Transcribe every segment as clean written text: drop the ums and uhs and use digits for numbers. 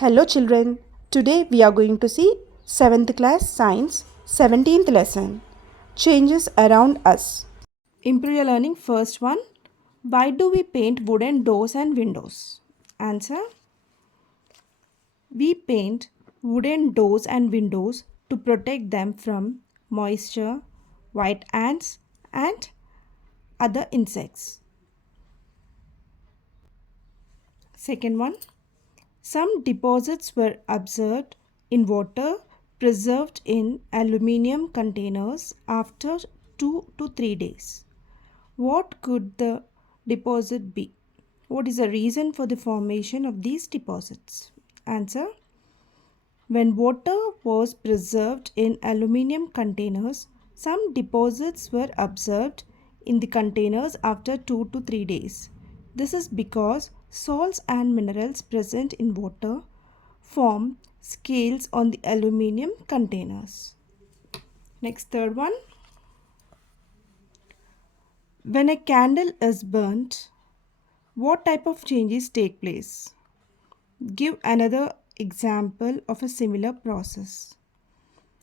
Hello children, today we are going to see 7th class science 17th lesson changes around us. Improve your learning first one. Why do we paint wooden doors and windows? Answer. We paint wooden doors and windows to protect them from moisture, white ants and other insects. Second one. Some deposits were observed in water preserved in aluminium containers after 2 to 3 days. What could the deposit be? What is the reason for the formation of these deposits? Answer. When water was preserved in aluminium containers, some deposits were observed in the containers after 2 to 3 days. This is because salts and minerals present in water form scales on the aluminium containers. Next, third one. When a candle is burnt, what type of changes take place? Give another example of a similar process.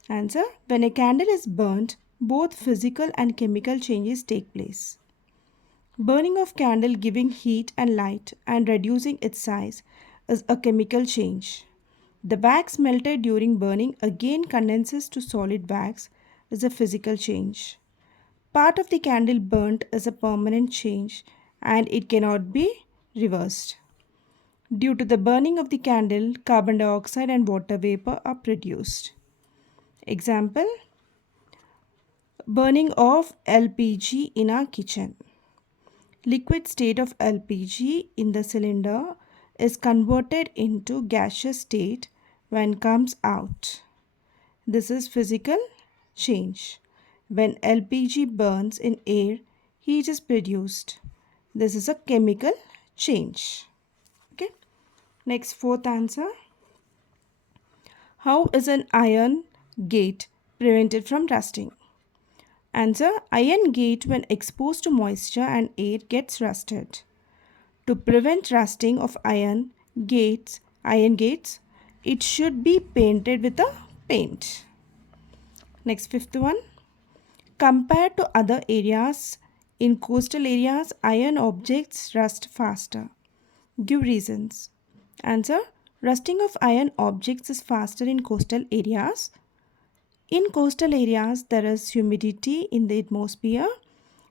Answer. When a candle is burnt, both physical and chemical changes take place. Burning of candle giving heat and light and reducing its size is a chemical change. The wax melted during burning again condenses to solid wax is a physical change. Part of the candle burnt is a permanent change and it cannot be reversed. Due to the burning of the candle, carbon dioxide and water vapor are produced. Example, burning of LPG in our kitchen. Liquid state of LPG in the cylinder is converted into gaseous state when comes out. This is physical change. When LPG burns in air, heat is produced. This is a chemical change. Okay. Next, fourth answer. How is an iron gate prevented from rusting? Answer. Iron gate when exposed to moisture and air gets rusted. To prevent rusting of iron gates, it should be painted with a paint. Next, fifth one. Compared to other areas, in coastal areas, iron objects rust faster. Give reasons. Answer. Rusting of iron objects is faster in coastal areas. In coastal areas, there is humidity in the atmosphere,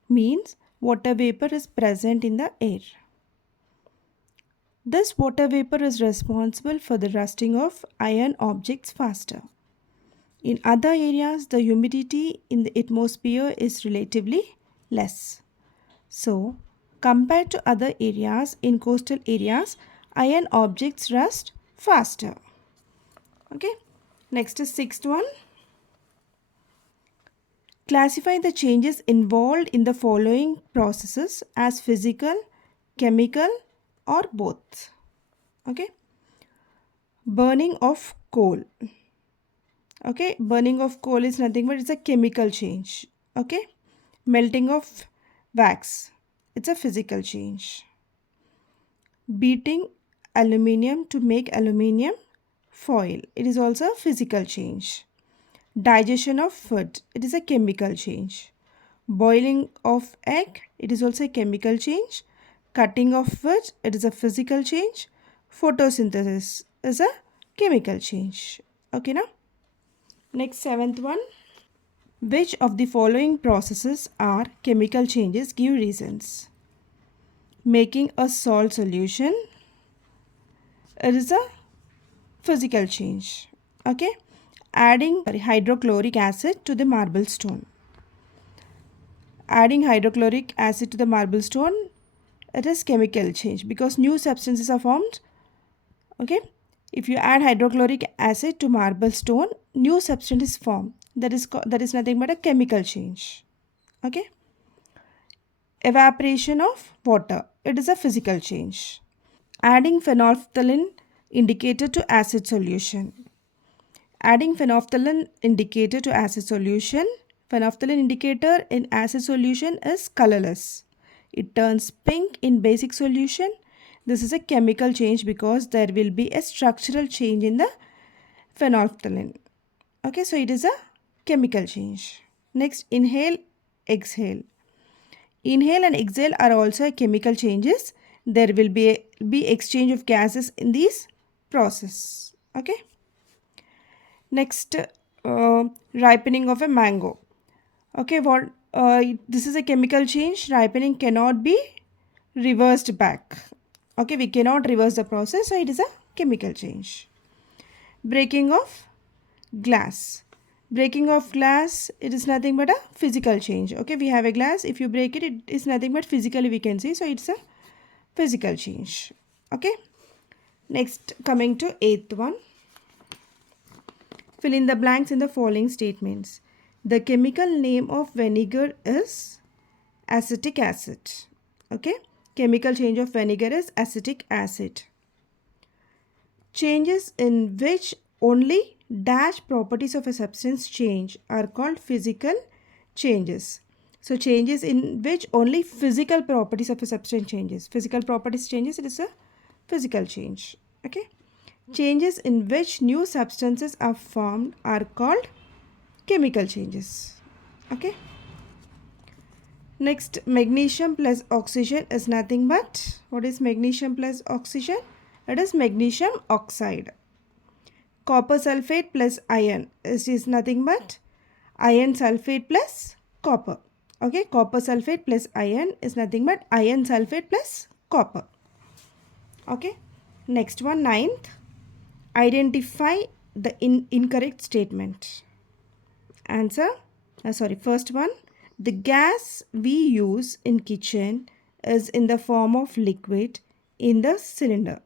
means water vapor is present in the air. This water vapor is responsible for the rusting of iron objects faster. In other areas, the humidity in the atmosphere is relatively less. So, compared to other areas, in coastal areas, iron objects rust faster. Okay. Next is sixth one. Classify the changes involved in the following processes as physical, chemical, or both. Okay. Burning of coal. Okay. Burning of coal is nothing but it's a chemical change. Okay. Melting of wax. It's a physical change. Beating aluminium to make aluminium foil. It is also a physical change. Digestion of food. It is a chemical change. Boiling of egg. It is also a chemical change. Cutting of wood. It is a physical change. Photosynthesis is a chemical change. Okay now. Next, seventh one. Which of the following processes are chemical changes? Give reasons. Making a salt solution. It is a physical change. Okay. Adding hydrochloric acid to the marble stone. Adding hydrochloric acid to the marble stone, it is chemical change because new substances are formed. Okay. If you add hydrochloric acid to marble stone, new substance is formed. That is nothing but a chemical change. Okay. Evaporation of water. It is a physical change. Adding phenolphthalein indicator to acid solution. Adding phenolphthalein indicator to acid solution. Phenolphthalein indicator in acid solution is colorless. It turns pink in basic solution This is a chemical change because there will be a structural change in the phenolphthalein. Okay, so it is a chemical change. Next, inhale, exhale. Inhale and exhale are also chemical changes. There will be exchange of gases in this process. Okay. Next, ripening of a mango. Okay, what this is a chemical change. Ripening cannot be reversed back. Okay, we cannot reverse the process, so it is a chemical change. Breaking of glass. Breaking of glass, it is nothing but a physical change. Okay, we have a glass. If you break it, it is nothing but physically we can see. So it's a physical change. Okay. Next, coming to eighth one. Fill in the blanks in the following statements. The chemical name of vinegar is acetic acid. Okay. Chemical change of vinegar is acetic acid. Changes in which only dash properties of a substance change are called physical changes. So changes in which only physical properties of a substance changes. Physical properties changes, it is a physical change. Okay. Changes in which new substances are formed are called chemical changes. Okay. Next, magnesium plus oxygen is nothing but, what is magnesium plus oxygen? It is magnesium oxide. Copper sulfate plus iron is nothing but iron sulfate plus copper. Okay, copper sulfate plus iron is nothing but iron sulfate plus copper. Okay, next one, ninth. Identify the incorrect statement. Answer, first one. The gas we use in kitchen is in the form of liquid in the cylinder.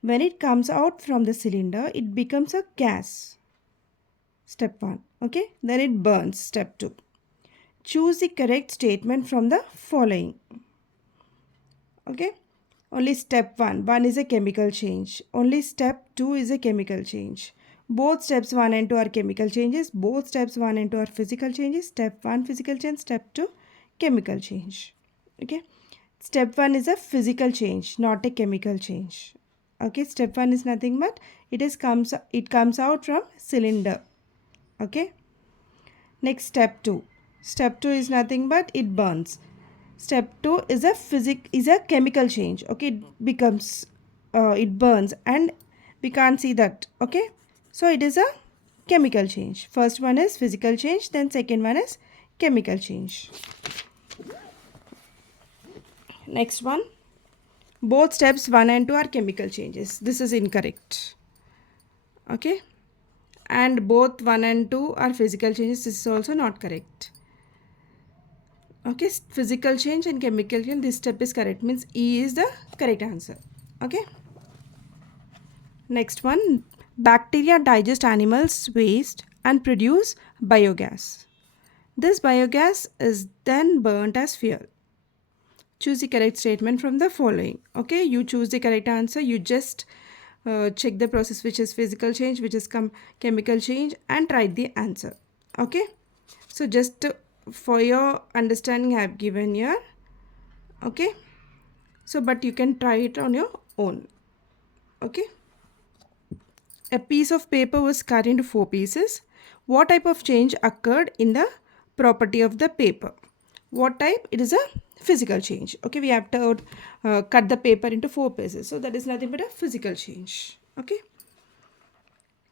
When it comes out from the cylinder, it becomes a gas. Step 1. Okay. Then it burns. Step 2. Choose the correct statement from the following. Okay. Only step 1. 1 is a chemical change. Only step 2 is a chemical change. Both steps 1 and 2 are chemical changes. Both steps 1 and 2 are physical changes. Step 1 physical change. Step 2 chemical change. Okay. Step 1 is a physical change, not a chemical change. Okay, step 1 is nothing but it comes out from cylinder. Okay. Next, step 2. Step 2 is nothing but it burns. Step 2 is a chemical change. Okay, it becomes it burns and we can't see that. Okay, so it is a chemical change. First one is physical change, then second one is chemical change. Next one. Both steps 1 and 2 are chemical changes. This is incorrect. Okay. And both 1 and 2 are physical changes. This is also not correct. Okay. Physical change and chemical change. This step is correct. Means E is the correct answer. Okay. Next one. Bacteria digest animals' waste and produce biogas. This biogas is then burnt as fuel. Choose the correct statement from the following. Okay, you choose the correct answer. You just check the process which is physical change, which is chemical change, and write the answer. Okay, so just for your understanding I have given here. Okay, so but you can try it on your own. Okay, a piece of paper was cut into 4 pieces. What type of change occurred in the property of the paper? What type? It is a physical change. Okay, we have to cut the paper into 4 pieces. So that is nothing but a physical change. Okay.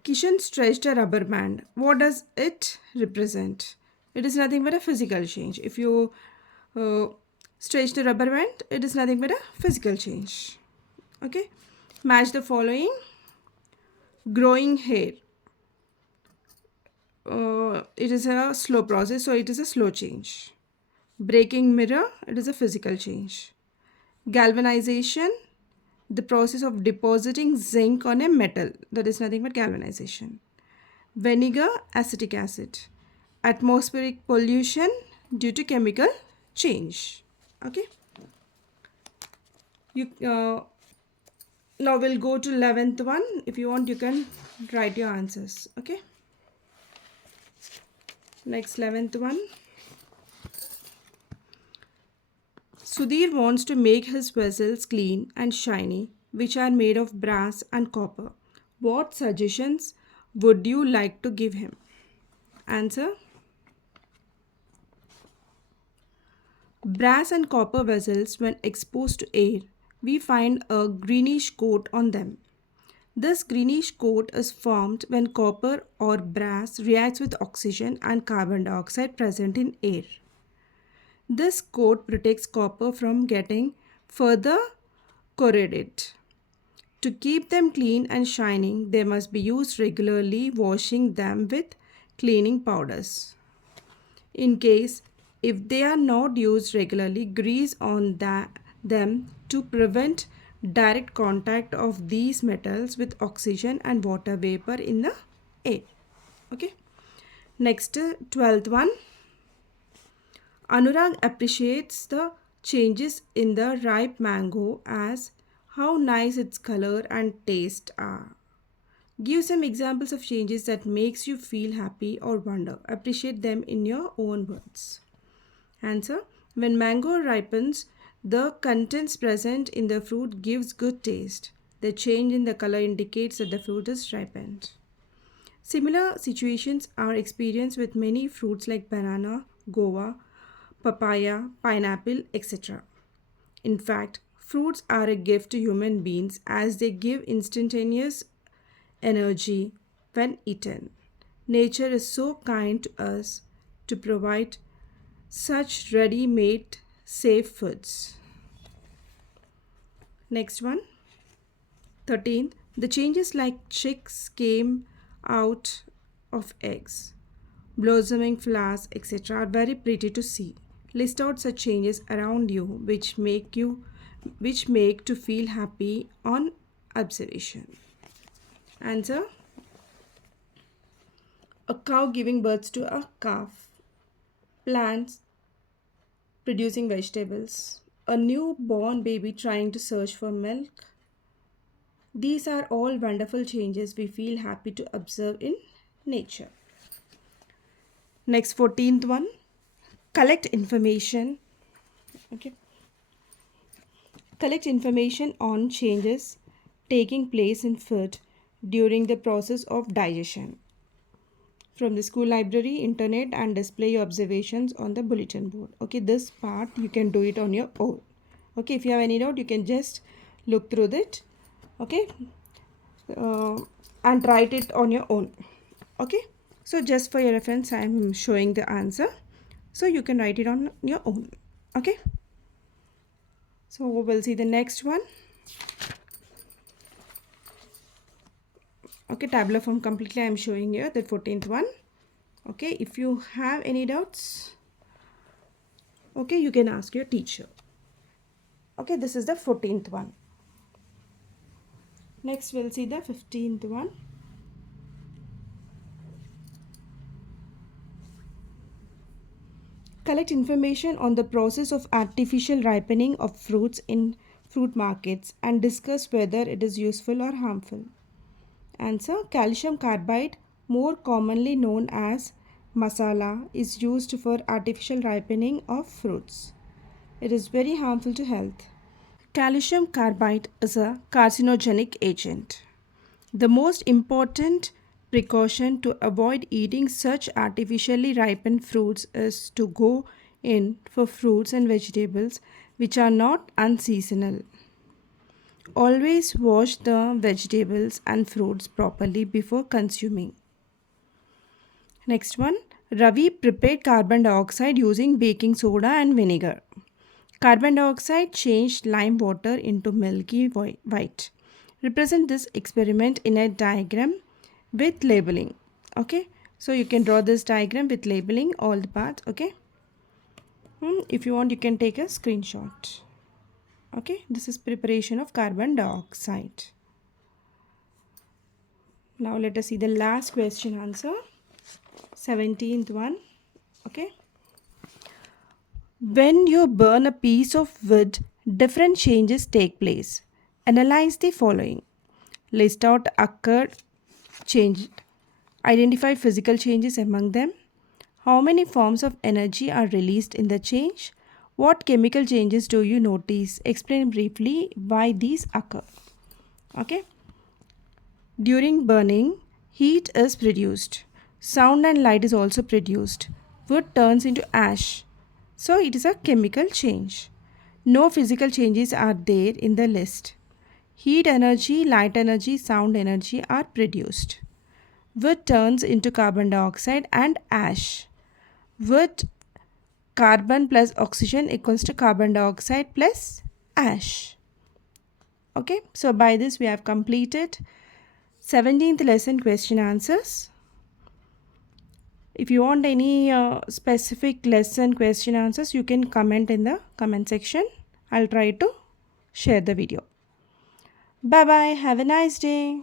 Kishan stretched a rubber band. What does it represent? It is nothing but a physical change. If you stretch the rubber band, it is nothing but a physical change. Okay. Match the following. Growing hair. It is a slow process, so it is a slow change. Breaking mirror, it is a physical change. Galvanization, the process of depositing zinc on a metal, that is nothing but galvanization. Vinegar, acetic acid. Atmospheric pollution due to chemical change. Okay. You now we'll go to 11th one. If you want, you can write your answers. Okay. Next, 11th one. Sudhir wants to make his vessels clean and shiny, which are made of brass and copper. What suggestions would you like to give him? Answer: brass and copper vessels, when exposed to air, we find a greenish coat on them. This greenish coat is formed when copper or brass reacts with oxygen and carbon dioxide present in air. This coat protects copper from getting further corroded. To keep them clean and shining, they must be used regularly, washing them with cleaning powders. In case if they are not used regularly, grease on them to prevent direct contact of these metals with oxygen and water vapor in the air. Okay. Next, 12th one. Anurag appreciates the changes in the ripe mango as how nice its color and taste are. Give some examples of changes that makes you feel happy or wonder. Appreciate them in your own words. Answer: when mango ripens, the contents present in the fruit gives good taste. The change in the color indicates that the fruit is ripened. Similar situations are experienced with many fruits like banana, guava, papaya, pineapple, etc. In fact, fruits are a gift to human beings as they give instantaneous energy when eaten. Nature is so kind to us to provide such ready-made safe foods. Next one. 13th, the changes like chicks came out of eggs, blossoming flowers, etc. are very pretty to see. List out such changes around you which make to feel happy on observation. Answer: a cow giving birth to a calf, plants producing vegetables, a newborn baby trying to search for milk. These are all wonderful changes we feel happy to observe in nature. Next, 14th one. Collect information. Okay. Collect information on changes taking place in food during the process of digestion from the school library, internet, and display your observations on the bulletin board. Okay, this part you can do it on your own. Okay, if you have any doubt, you can just look through it. Okay, and write it on your own. Okay, so just for your reference, I am showing the answer, so you can write it on your own. Okay, so we'll see the next one. Okay, tabular form completely I am showing here, the 14th one. Okay, if you have any doubts, okay, you can ask your teacher. Okay, this is the 14th one. Next we'll see the 15th one. Collect information on the process of artificial ripening of fruits in fruit markets and discuss whether it is useful or harmful. Answer: calcium carbide, more commonly known as masala, is used for artificial ripening of fruits. It is very harmful to health. Calcium carbide is a carcinogenic agent. The most important precaution to avoid eating such artificially ripened fruits is to go in for fruits and vegetables which are not unseasonal. Always wash the vegetables and fruits properly before consuming. Next one. Ravi prepared carbon dioxide using baking soda and vinegar. Carbon dioxide changed lime water into milky white. Represent this experiment in a diagram with labeling. Okay, so you can draw this diagram with labeling all the parts. Okay, if you want, you can take a screenshot. Okay, this is preparation of carbon dioxide. Now let us see the last question answer. 17th one. Okay, when you burn a piece of wood, different changes take place. Analyze the following. List out occurred change. Identify physical changes among them. How many forms of energy are released in the change? What chemical changes do you notice? Explain briefly why these occur. Okay. During burning, heat is produced. Sound and light is also produced. Wood turns into ash. So it is a chemical change. No physical changes are there in the list. Heat energy, light energy, sound energy are produced. Wood turns into carbon dioxide and ash. Wood carbon plus oxygen equals to carbon dioxide plus ash. Okay, so by this we have completed 17th lesson question answers. If you want any specific lesson question answers, you can comment in the comment section. I'll try to share the video. Bye bye. Have a nice day.